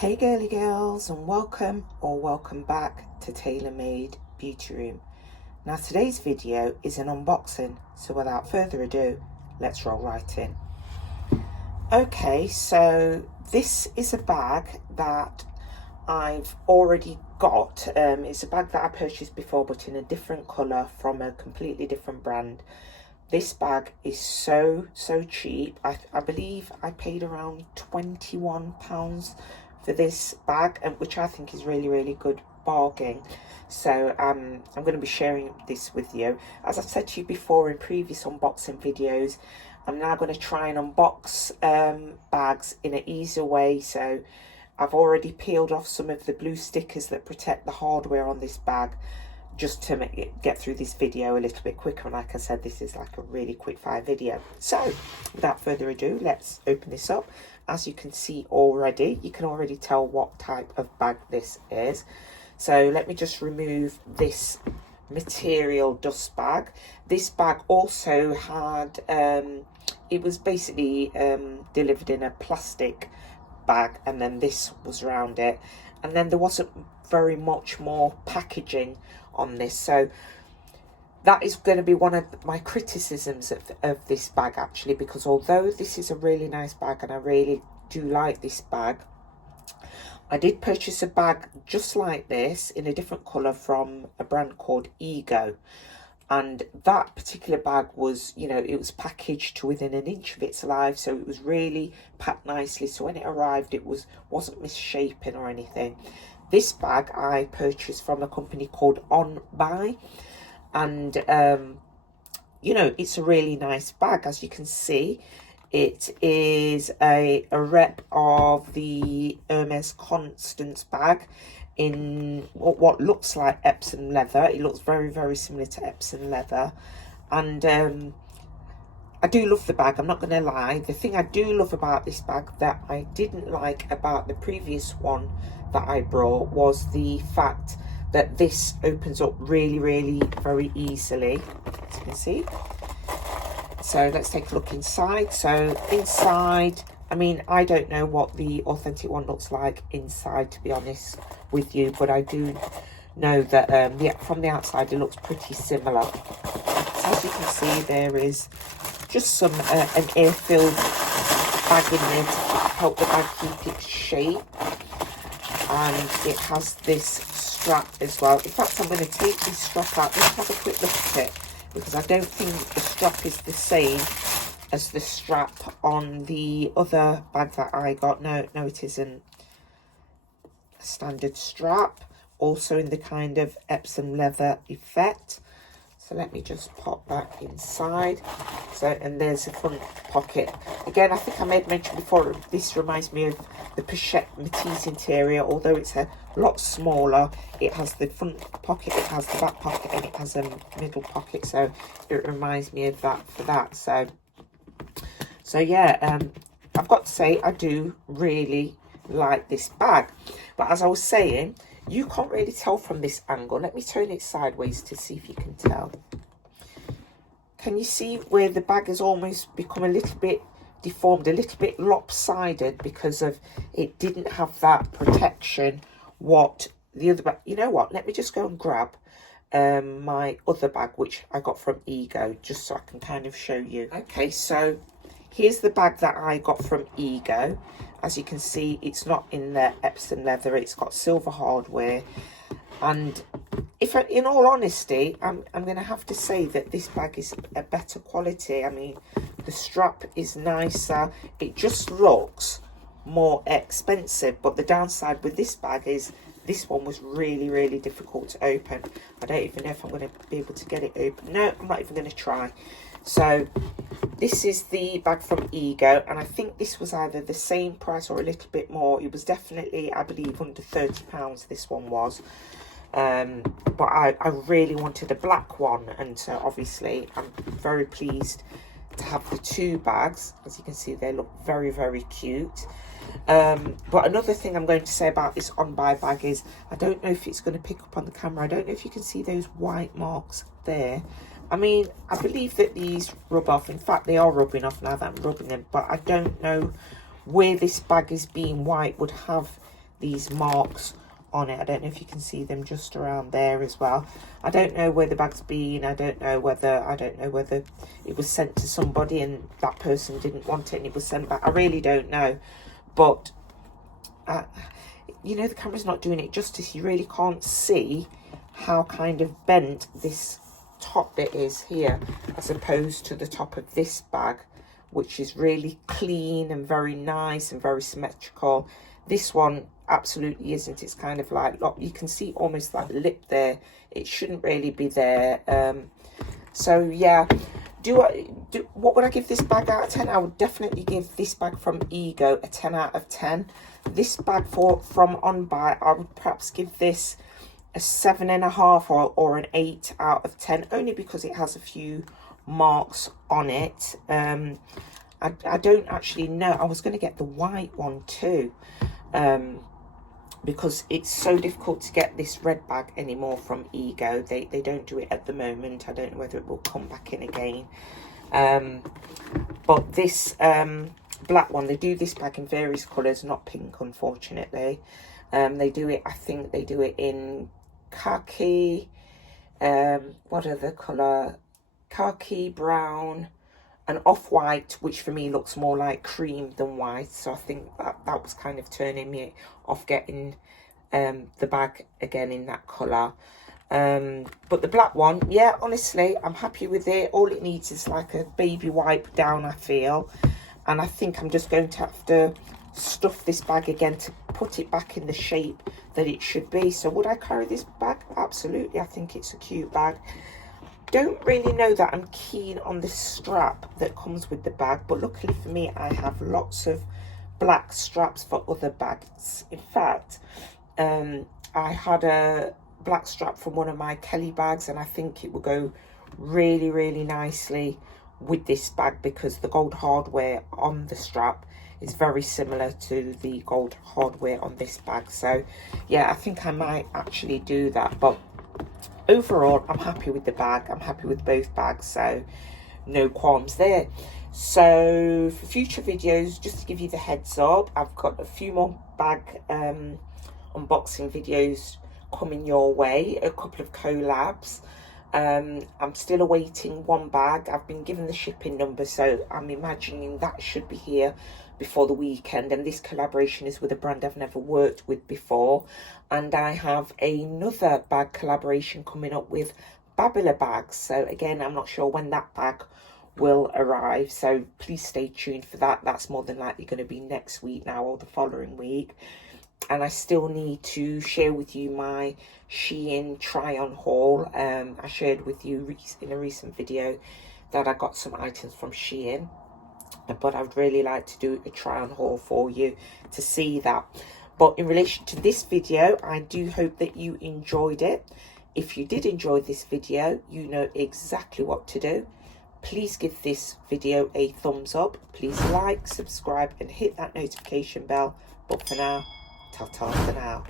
Hey girly girls, and welcome back to Tailor Made Beauty Room. Now today's video is an unboxing, so without further ado, let's roll right in. Okay, so this is a bag that I've already got. It's a bag that I purchased before, but in a different colour from a completely different brand. This bag is so cheap. I believe I paid around £21 for this bag, which I think is really good bargain. So I'm going to be sharing this with you. As I've said to you before in previous unboxing videos, I'm now going to try and unbox bags in an easier way. So I've already peeled off some of the blue stickers that protect the hardware on this bag, just to make it get through this video a little bit quicker. And like I said, this is like a really quick fire video. So without further ado, let's open this up. As you can see already, you can already tell what type of bag this is. So let me just remove this material dust bag. This bag also had, it was basically delivered in a plastic bag, and then this was around it. And then there wasn't very much more packaging on this. So that is going to be one of my criticisms of this bag, actually, because although this is a really nice bag and I really do like this bag, I did purchase a bag just like this in a different colour from a brand called Ego. And that particular bag was, you know, it was packaged to within an inch of its life, so it was really packed nicely. So when it arrived, it wasn't misshapen or anything. This bag I purchased from a company called OnBuy, and you know, it's a really nice bag. As you can see, it is a rep of the Hermes Constance bag in what looks like Epsom leather. It looks very similar to Epsom leather, and I do love the bag, I'm not going to lie. The thing I do love about this bag that I didn't like about the previous one that I brought was the fact that this opens up really very easily, as you can see. So let's take a look inside. So inside, I mean, I don't know what the authentic one looks like inside, to be honest with you, but I do know that from the outside it looks pretty similar. So as you can see, there is just some an air-filled bag in there to help the bag keep its shape, and it has this strap as well. In fact, I'm going to take this strap out. Let's have a quick look at it, because I don't think the strap is the same as the strap on the other bag that I got. No, it isn't. A standard strap, also in the kind of Epsom leather effect. So let me just pop that inside. So, and there's a front pocket. Again, I think I made mention before, this reminds me of the Pochette Matisse interior. Although it's a lot smaller, it has the front pocket, it has the back pocket, and it has a middle pocket. So it reminds me of that for that. So yeah, I've got to say, I do really like this bag. But as I was saying, you can't really tell from this angle. Let me turn it sideways to see if you can tell. Can you see where the bag has almost become a little bit deformed, a little bit lopsided, because of it didn't have that protection what the other bag. You know what, let me just go and grab my other bag, which I got from Ego, just so I can kind of show you. Okay, so here's the bag that I got from Ego. As you can see, it's not in the Epsom leather, it's got silver hardware. And if, in all honesty, I'm going to have to say that this bag is a better quality. I mean, the strap is nicer. It just looks more expensive. But the downside with this bag is this one was really difficult to open. I don't even know if I'm going to be able to get it open. No, I'm not even going to try. So this is the bag from Ego, and I think this was either the same price or a little bit more. It was definitely, I believe, under £30, this one was. But I really wanted a black one, and so obviously I'm very pleased to have the two bags. As you can see, they look very cute. But another thing I'm going to say about this OnBuy bag is, I don't know if it's going to pick up on the camera. I don't know if you can see those white marks there. I mean, I believe that these rub off. In fact, they are rubbing off now that I'm rubbing them. But I don't know where this bag is being white would have these marks on it. I don't know if you can see them just around there as well. I don't know where the bag's been. I don't know whether it was sent to somebody and that person didn't want it and it was sent back. I really don't know. But you know, the camera's not doing it justice. You really can't see how kind of bent this top bit is here, as opposed to the top of this bag, which is really clean and very nice and very symmetrical. This one absolutely isn't. It's kind of like, look, you can see almost that lip there. It shouldn't really be there. So yeah, what would I give this bag out of 10? I would definitely give this bag from Ego a 10 out of 10. This bag from OnBuy, I would perhaps give this a 7.5 or an 8 out of 10, only because it has a few marks on it. I don't actually know. I was going to get the white one too, because it's so difficult to get this red bag anymore from Ego. They don't do it at the moment. I don't know whether it will come back in again. But this black one, they do this bag in various colours, not pink, unfortunately. They do it, I think they do it in khaki, what other colour? Khaki, brown, and off-white, which for me looks more like cream than white. So I think that was kind of turning me off getting the bag again in that colour. But the black one, yeah, honestly, I'm happy with it. All it needs is like a baby wipe down, I feel. And I think I'm just going to have to stuff this bag again to put it back in the shape that it should be. So would I carry this bag? Absolutely. I think it's a cute bag. Don't really know that I'm keen on the strap that comes with the bag, but luckily for me, I have lots of black straps for other bags. In fact, I had a black strap from one of my Kelly bags, and I think it will go really, really nicely with this bag, because the gold hardware on the strap is very similar to the gold hardware on this bag. So yeah, I think I might actually do that. But overall, I'm happy with the bag. I'm happy with both bags, so no qualms there. So for future videos, just to give you the heads up, I've got a few more bag unboxing videos coming your way, a couple of collabs. I'm still awaiting one bag. I've been given the shipping number, so I'm imagining that should be here before the weekend. And this collaboration is with a brand I've never worked with before. And I have another bag collaboration coming up with Babila Bags. So again, I'm not sure when that bag will arrive, so please stay tuned for that. That's more than likely going to be next week now, or the following week. And I still need to share with you my Shein try-on haul. I shared with you in a recent video that I got some items from Shein, but I'd really like to do a try-on haul for you to see that. But in relation to this video, I do hope that you enjoyed it. If you did enjoy this video, you know exactly what to do. Please give this video a thumbs up. Please like, subscribe, and hit that notification bell. But for now, ta-ta for now.